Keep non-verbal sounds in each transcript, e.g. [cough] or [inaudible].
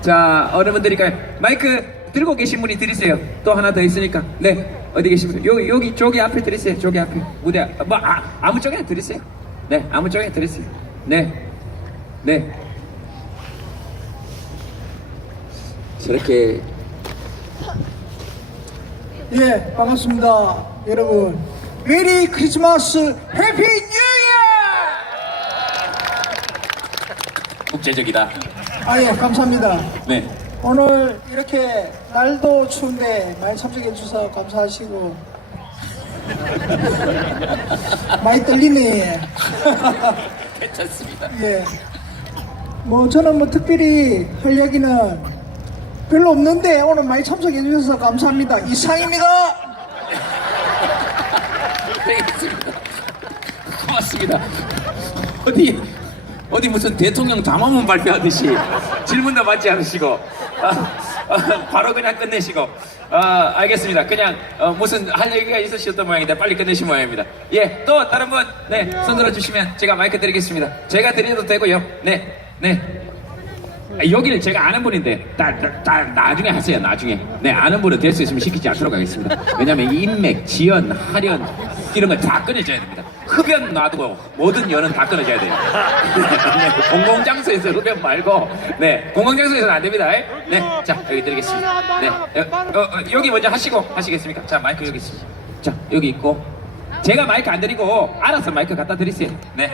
자, 분들일까요? 마이크 들고 계신 분이 드리세요. 또 하나 더 있으니까. 네, 어디 계십니까? 여기, 여기, 저기 앞에 드리세요. 저기 앞에. 무대, 앞- 뭐, 아, 아무 쪽에 드리세요. 네, 아무 쪽에 드리세요. 네, 네. 저렇게 예, 반갑습니다. 여러분. 메리 크리스마스 해피 뉴 이어! 국제적이다. 아, 예, 감사합니다. 네. 오늘 이렇게 날도 추운데 많이 참석해 주셔서 감사하시고 [laughs] 많이 떨리네. [laughs] 괜찮습니다. 예. 뭐 저는 뭐 특별히 할 얘기는 별로 없는데 오늘 많이 참석해 주셔서 감사합니다. 이상입니다. [laughs] 고맙습니다. 어디 어디 무슨 대통령 담화문 발표하듯이 질문도 받지 않으시고 아, 아, 바로 그냥 끝내시고 아, 알겠습니다. 그냥 어, 무슨 할 얘기가 있으셨던 모양인데 빨리 끝내신 모양입니다. 예, 또 다른 분, 네, 손 들어주시면 제가 마이크 드리겠습니다. 제가 드려도 되고요. 네, 네. 아, 여기는 제가 아는 분인데 다, 다, 다 나중에 하세요 나중에 네 아는 분은 될 수 있으면 시키지 않도록 하겠습니다 왜냐면 인맥, 지연, 할연 이런 거다 끊어져야 됩니다. 흡연 놔두고 모든 연은 다 끊어져야 돼요. 네, [laughs] 공공장소에서 흡연 말고 네 공공장소에서는 안 됩니다. 네 자 여기 드리겠습니다. 네 여, 어, 어, 여기 먼저 하시고 하시겠습니까? 자 마이크 여기 있습니다. 자 여기 있고. 제가 마이크 안 드리고 알아서 마이크 갖다 드리세요. 네.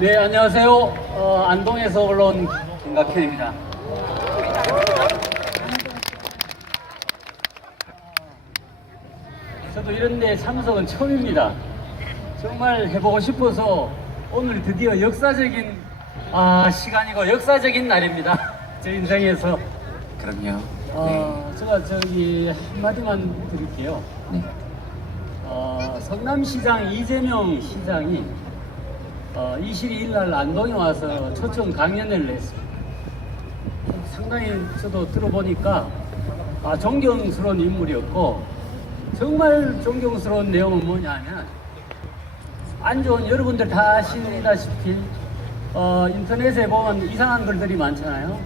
네, 안녕하세요. 어, 안동에서 올라온 김각현입니다. 저도 이런 데 참석은 처음입니다. 정말 해보고 싶어서 오늘 드디어 역사적인 아, 시간이고 역사적인 날입니다. [laughs] 제 인생에서. 그럼요 어, 제가 저기 한마디만 드릴게요. 네. 어, 성남시장 이재명 시장이 어, 22일 날 안동에 와서 초청 강연을 냈습니다. 상당히 저도 들어보니까 아, 존경스러운 인물이었고 정말 존경스러운 내용은 뭐냐면 안 좋은 여러분들 다 아시다시피 어, 인터넷에 보면 이상한 글들이 많잖아요.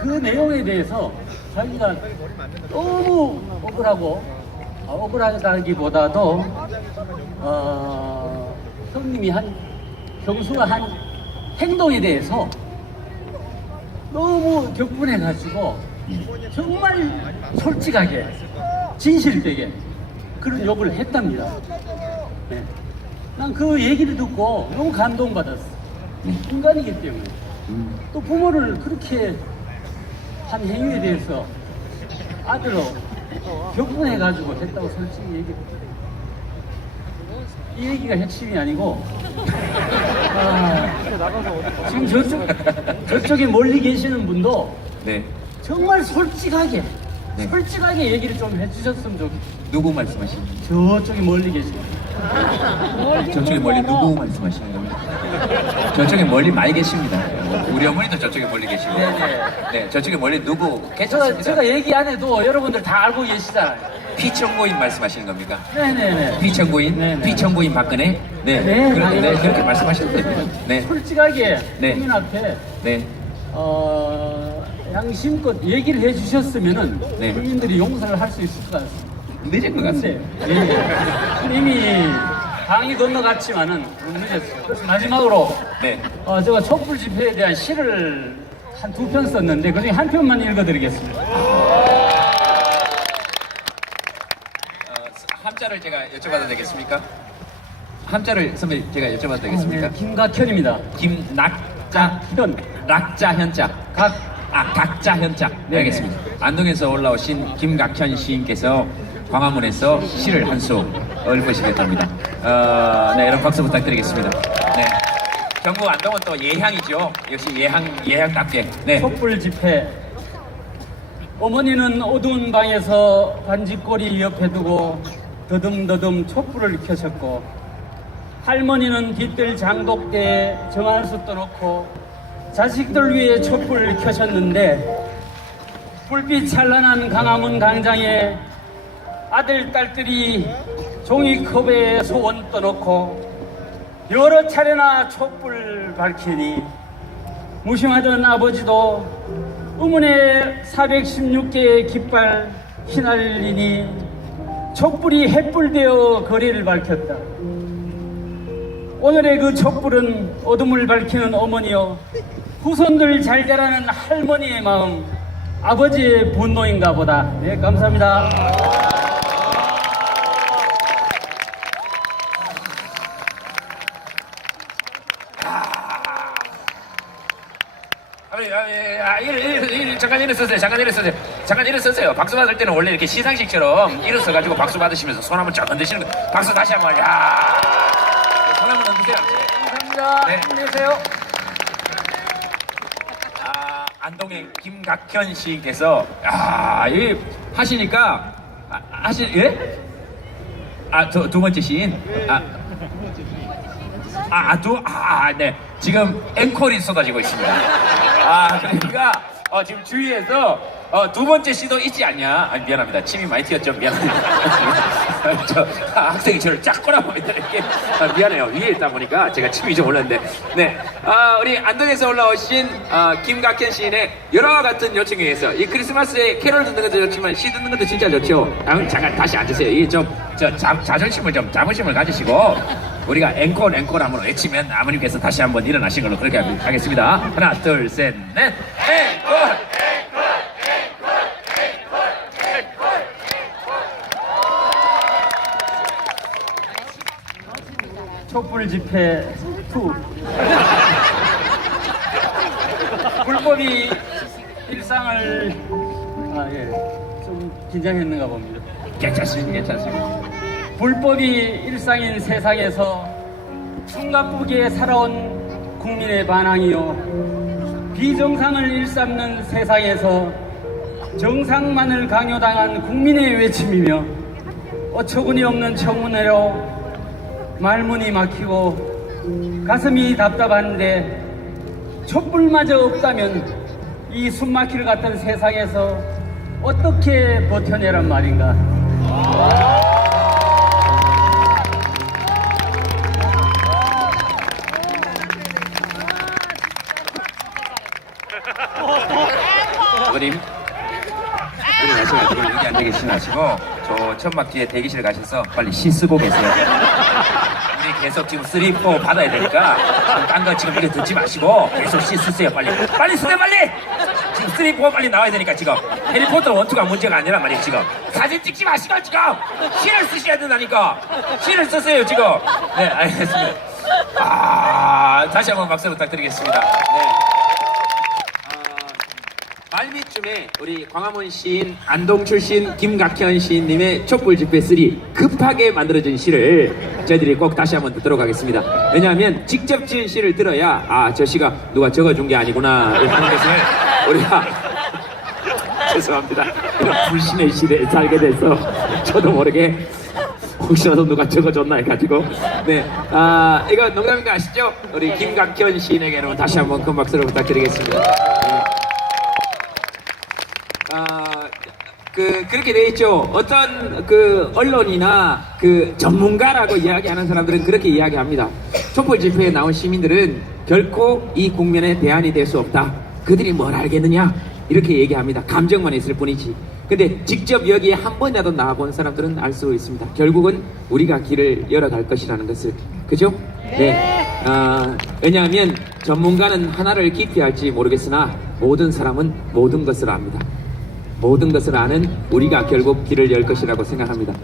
그 내용에 대해서 자기가 너무 억울하고 어, 억울하다기보다도 어, 형님이 한 경수가 한 행동에 대해서 너무 격분해가지고 정말 솔직하게 진실되게 그런 욕을 했답니다. 네. 난그 얘기를 듣고 너무 감동받았어. 인간이기 때문에. 또 부모를 그렇게 한 행위에 대해서 아들로 격분해가지고 했다고 솔직히 얘기. 이 얘기가 핵심이 아니고 아, 지금 저쪽 저쪽에 멀리 계시는 분도 네. 정말 솔직하게 네. 솔직하게 얘기를 좀 해주셨으면 좋겠어요. 누구 말씀하시는 저쪽에 멀리 계시는 [laughs] 저쪽에 멀리 누구 말씀하시는 겁니까? 저쪽에 멀리 많이 계십니다. 우리 어머니도 저쪽에 멀리 계시고. 네네. 네, 저쪽에 멀리 누구 제가, 괜찮습니다. 제가 얘기 안 해도 여러분들 다 알고 계시잖아요. 피청고인 말씀하시는 겁니까? 네네네. 피청고인? 네 네. 피청고인 박근혜? 네. 네, 그렇게, 네, 당연하죠. 그렇게 됩니다. 네. 솔직하게 네. 국민 앞에 네. 어, 양심껏 얘기를 해주셨으면은 네. 국민들이 용서를 할 수 있을 것 같습니다. 늦은 것 근데 같습니다. 예. 이미 강이 건너갔지만은 좀 늦었어요. 그래서 마지막으로 네. 어, 제가 촛불 집회에 대한 시를 한 두 편 썼는데 그중에 한 편만 읽어드리겠습니다. 어, 함자를 제가 여쭤봐도 되겠습니까? 함자를 선배 제가 여쭤봐도 되겠습니까? 네, 김각현입니다. 김낙자 현. 낙자 현자 각, 아 각자 현자 네. 알겠습니다. 안동에서 올라오신 김각현 시인께서 광화문에서 시를 한 수 읊으시겠답니다. 어, 네 여러분 박수 부탁드리겠습니다. 네. 경북 안동은 또 예향이죠. 역시 예향 예향답게. 네. 촛불 집회. 어머니는 어두운 방에서 반지꼬리 옆에 두고 더듬더듬 촛불을 켜셨고 할머니는 뒷뜰 장독대에 정한수 떠놓고 자식들 위해 촛불을 켜셨는데 불빛 찬란한 강화문 광장에 아들 딸들이 종이컵에 소원 떠놓고 여러 차례나 촛불 밝히니 무심하던 아버지도 의문의 416개의 깃발 휘날리니 촛불이 햇불되어 거리를 밝혔다. 오늘의 그 촛불은 어둠을 밝히는 어머니여 후손들 잘 자라는 할머니의 마음 아버지의 분노인가 보다. 네, 감사합니다. 아니, 아니, 아, 일, 일, 일, 잠깐 일어서세요. 잠깐 일어서세요. 잠깐 일어서세요. 박수 받을 때는 원래 이렇게 시상식처럼 일어서가지고 박수 받으시면서 손 한번 쫙 흔드시는 거. 박수 다시 한번. 야, 손 한번 흔드세요. 감사합니다. 네. 힘내세요. 아, 안동의 김각현 씨께서 아, 이 하시니까 아, 하시 예? 아, 두, 두 번째 시인. 아, 아, 두, 아, 네. 지금 앵콜이 쏟아지고 있습니다. 아, 그러니까, 어, 지금 주위에서, 어, 두 번째 시도 있지 않냐. 아, 미안합니다. 침이 많이 튀었죠. 미안합니다. [laughs] 저, 아, 학생이 저를 쫙 꼬라보니까 이렇게. 아, 미안해요. 위에 있다 보니까 제가 침이 좀 올랐는데. 네. 아, 우리 안동에서 올라오신, 아, 김각현 시인의 여러 같은 요청에 의해서 이 크리스마스에 캐롤 듣는 것도 좋지만 시 듣는 것도 진짜 좋죠. 아, 잠깐 다시 앉으세요. 이게 좀, 저, 자, 자존심을 좀, 자부심을 가지시고. 우리가 앵콜 앵콜 한번 외치면 아버님께서 다시 한번 일어나신 걸로 그렇게 하겠습니다. 하나 둘 셋 넷 앵콜 촛불 집회 2 불법이 일상을 아 예 좀 긴장했는가 봅니다. 괜찮습니다 괜찮습니다. 불법이 일상인 세상에서 숨가쁘게 살아온 국민의 반항이요 비정상을 일삼는 세상에서 정상만을 강요당한 국민의 외침이며 어처구니 없는 청문회로 말문이 막히고 가슴이 답답한데 촛불마저 없다면 이 숨막힐 같은 세상에서 어떻게 버텨내란 말인가? 아버님. 일어나셔가지고 여기 앉아 계시지 마시고 저 천막 뒤에 대기실 가셔서 빨리 시 쓰고 계세요. 우리 계속 지금 3, 4 받아야 되니까 딴 거 지금 이거 듣지 마시고 계속 시 쓰세요 빨리. 빨리 쓰세요 빨리! 지금 3, 4 빨리 나와야 되니까 지금. 해리포터 원투가 문제가 아니란 말이에요 지금. 사진 찍지 마시고 지금! 시를 쓰셔야 된다니까. 시를 쓰세요 지금. 네 알겠습니다. 아 다시 한번 박수 부탁드리겠습니다. 네. 말미쯤에 우리 광화문 시인 안동 출신 김각현 시인님의 촛불 집회 3 급하게 만들어진 시를 저희들이 꼭 다시 한번 듣도록 하겠습니다. 왜냐하면 직접 지은 시를 들어야 아 저 시가 누가 적어준 게 아니구나 하는 것을 우리가 [laughs] 죄송합니다. 이런 불신의 시대에 살게 돼서 저도 모르게 혹시라도 누가 적어줬나 해가지고 네, 아 이거 농담인 거 아시죠? 우리 김각현 시인에게는 다시 한번 큰 박수를 부탁드리겠습니다. 네. 아, 그, 그렇게 돼 있죠. 어떤 그 언론이나 그 전문가라고 이야기하는 사람들은 그렇게 이야기합니다. 촛불 집회에 나온 시민들은 결코 이 국면에 대안이 될 수 없다. 그들이 뭘 알겠느냐? 이렇게 얘기합니다. 감정만 있을 뿐이지. 근데 직접 여기에 한 번이라도 나와본 사람들은 알 수 있습니다. 결국은 우리가 길을 열어갈 것이라는 것을. 그죠? 네. 아, 왜냐하면 전문가는 하나를 알지 모르겠으나 모든 사람은 모든 것을 압니다. 모든 것을 아는 우리가 결국 길을 열 것이라고 생각합니다.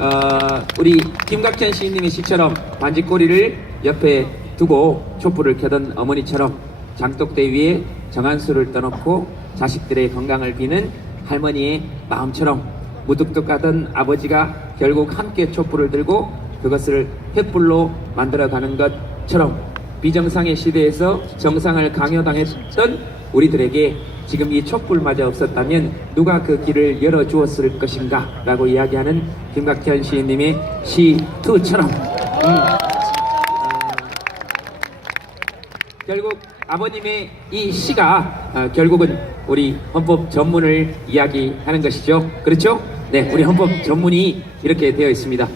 어, 우리 김각현 시인님의 시처럼 반지꼬리를 옆에 두고 촛불을 켜던 어머니처럼 장독대 위에 정한수를 떠놓고 자식들의 건강을 비는 할머니의 마음처럼 무뚝뚝하던 아버지가 결국 함께 촛불을 들고 그것을 횃불로 만들어가는 것처럼 비정상의 시대에서 정상을 강요당했던 우리들에게 지금 이 촛불마저 없었다면 누가 그 길을 열어주었을 것인가? 라고 이야기하는 김각현 시인님의 시2처럼. 결국 아버님의 이 시가 어, 결국은 우리 헌법 전문을 이야기하는 것이죠. 그렇죠? 네 우리 헌법 전문이 이렇게 되어 있습니다.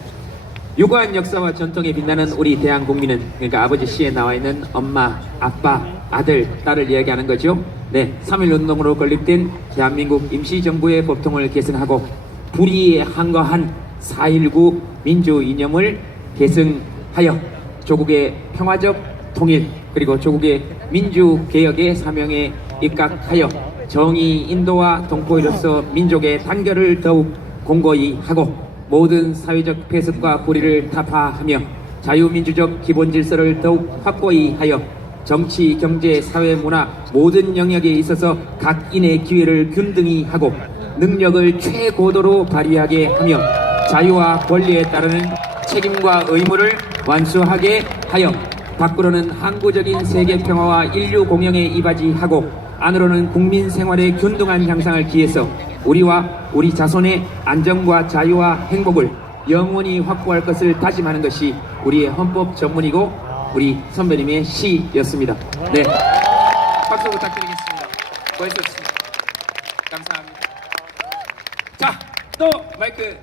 유구한 역사와 전통에 빛나는 우리 대한 국민은 그러니까 아버지 시에 나와 있는 엄마, 아빠, 아들, 딸을 이야기하는 거죠. 네, 3.1 운동으로 건립된 대한민국 임시정부의 법통을 계승하고 불의에 한거한 4.19 민주 이념을 계승하여 조국의 평화적 통일 그리고 조국의 민주 개혁의 사명에 입각하여 정의 인도와 동포이로서 민족의 단결을 더욱 공고히 하고 모든 사회적 폐습과 불의를 타파하며 자유민주적 기본 질서를 더욱 확고히 하여 정치, 경제, 사회, 문화 모든 영역에 있어서 각 인의 기회를 균등히 하고 능력을 최고도로 발휘하게 하며 자유와 권리에 따르는 책임과 의무를 완수하게 하여 밖으로는 항구적인 세계 평화와 인류 공영에 이바지하고 안으로는 국민 생활의 균등한 향상을 기해서 우리와 우리 자손의 안정과 자유와 행복을 영원히 확보할 것을 다짐하는 것이 우리의 헌법 전문이고 우리 선배님의 시였습니다. 네, 박수 부탁드리겠습니다. 고맙습니다. 감사합니다. 자, 또 마이크.